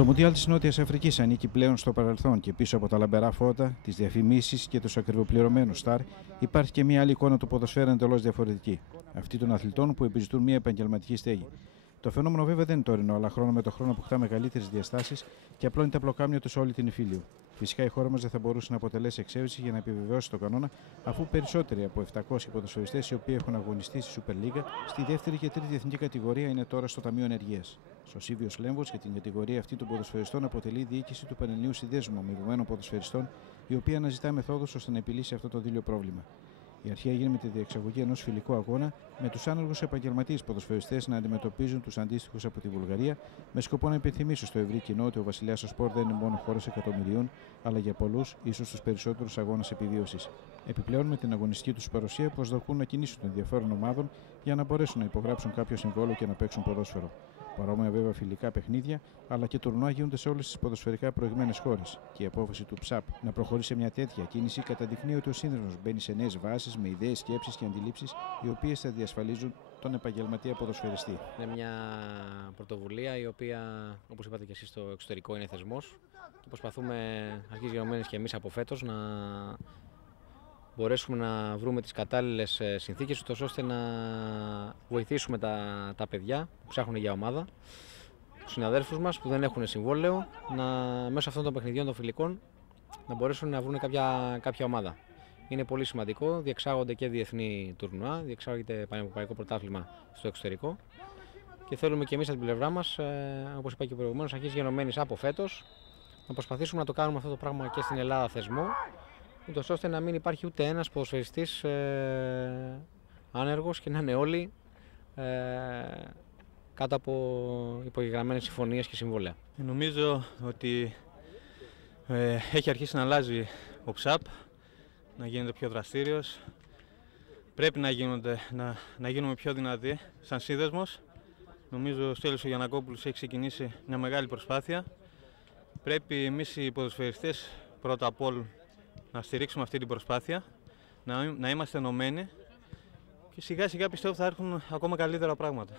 Το Μουντιάλ της Νότιας Αφρικής ανήκει πλέον στο παρελθόν και πίσω από τα λαμπερά φώτα, τις διαφημίσεις και τους ακριβοπληρωμένους στάρ υπάρχει και μια άλλη εικόνα του ποδοσφαίρου εντελώς διαφορετική. Αυτή των αθλητών που επιζητούν μια επαγγελματική στέγη. Το φαινόμενο βέβαια δεν είναι τωρινό, αλλά χρόνο με το χρόνο αποκτά μεγαλύτερες διαστάσεις και απλώνει τα πλοκάμια του σε όλη την Ιφίλιο. Φυσικά η χώρα μας δεν θα μπορούσε να αποτελέσει εξαίρεση για να επιβεβαιώσει τον κανόνα, αφού περισσότεροι από 700 ποδοσφαιριστές οι οποίοι έχουν αγωνιστεί στη Super League, στη δεύτερη και τρίτη εθνική κατηγορία είναι τώρα στο Ταμείο Ενεργείας. Στο Σίβιος Λέμβος για την κατηγορία αυτή των ποδοσφαιριστών αποτελεί η διοίκηση του Πανελληνίου Συνδέσμου Αμοιβωμένων Ποδοσφαιριστών, η οποία αναζητά μεθόδους ώστε να επιλύσει αυτό το δείλιο πρόβλημα. Η αρχή έγινε με τη διεξαγωγή ενός φιλικού αγώνα με τους άνεργους επαγγελματίες ποδοσφαιριστές να αντιμετωπίζουν τους αντίστοιχους από τη Βουλγαρία, με σκοπό να υπενθυμίσουν στο ευρύ κοινό ότι ο Βασιλιάς στο σπορ δεν είναι μόνο χώρος εκατομμυρίων, αλλά για πολλούς, ίσως τους περισσότερους αγώνες επιβίωσης. Επιπλέον, με την αγωνιστική τους παρουσία, προσδοκούν να κινήσουν των ενδιαφέρον ομάδων για να μπορέσουν να υπογράψουν κάποιο συμβόλαιο και να παίξουν ποδόσφαιρο. Παρόμοια βέβαια φιλικά παιχνίδια, αλλά και τουρνουά γίνονται σε όλες τις ποδοσφαιρικά προηγμένες χώρες. Και η απόφαση του ΨΑΠ να προχωρήσει σε μια τέτοια κίνηση καταδεικνύει ότι ο σύνδεσμος μπαίνει σε νέες βάσεις με ιδέες, σκέψεις και αντιλήψεις, οι οποίες θα διασφαλίζουν τον επαγγελματία ποδοσφαιριστή. Είναι μια πρωτοβουλία η οποία, όπως είπατε και εσείς, στο εξωτερικό είναι θεσμός και προσπαθούμε αρχής γενομένης και εμείς από φέτος να μπορέσουμε να βρούμε τις κατάλληλες συνθήκες ώστε να βοηθήσουμε τα παιδιά που ψάχνουν για ομάδα, τους συναδέλφους μας που δεν έχουν συμβόλαιο, μέσω αυτών των παιχνιδιών των φιλικών να μπορέσουν να βρουν κάποια ομάδα. Είναι πολύ σημαντικό, διεξάγονται και διεθνή τουρνουά, διεξάγεται πανευρωπαϊκό πρωτάθλημα στο εξωτερικό και θέλουμε και εμείς από την πλευρά μας, όπως είπα και προηγουμένως, αρχής γενομένης από φέτος, να προσπαθήσουμε να το κάνουμε αυτό το πράγμα και στην Ελλάδα θεσμό, ούτως ώστε να μην υπάρχει ούτε ένας ποδοσφαιριστής άνεργος και να είναι όλοι κάτω από υπογεγραμμένες συμφωνίες και συμβόλαια. Νομίζω ότι έχει αρχίσει να αλλάζει ο ΨΑΠ, να γίνεται πιο δραστήριος. Πρέπει να γίνουμε πιο δυνατοί σαν σύνδεσμος. Νομίζω ο Στέλιος ο Γιαννακόπουλος έχει ξεκινήσει μια μεγάλη προσπάθεια. Πρέπει εμείς οι ποδοσφαιριστές πρώτα απ' όλου να στηρίξουμε αυτή την προσπάθεια, να είμαστε ενωμένοι και σιγά σιγά πιστεύω θα έρθουν ακόμα καλύτερα πράγματα.